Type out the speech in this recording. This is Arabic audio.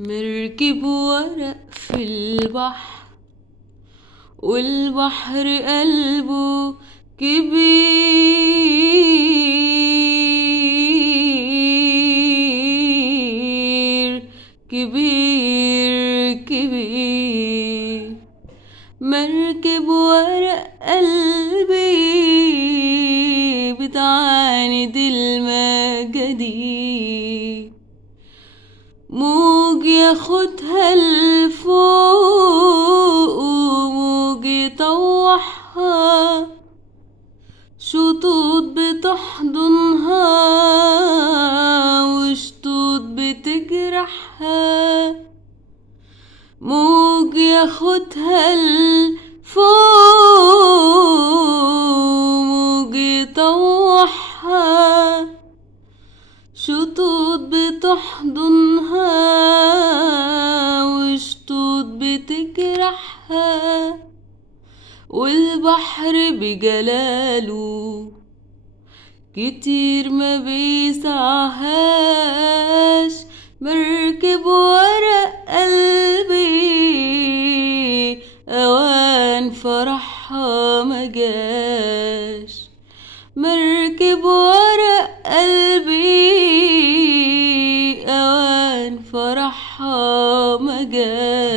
مركب ورق في البحر والبحر قلبه كبير كبير كبير. مركب ورق قلبي بتعاند المجادير، موج ياخدها لفوق وموج يطوحها، شطوط بتحضنها وشطوط بتجرحها. موج ياخدها لفوق موج يطوحها، شطوط بتحضنها وشطوط بتجرحها. والبحر بجلاله كتير ما بيسعهاش، مركب ورق قلبي اوان فرحها مجاش. مركب ورق قلبي اوان فرحها مجاش.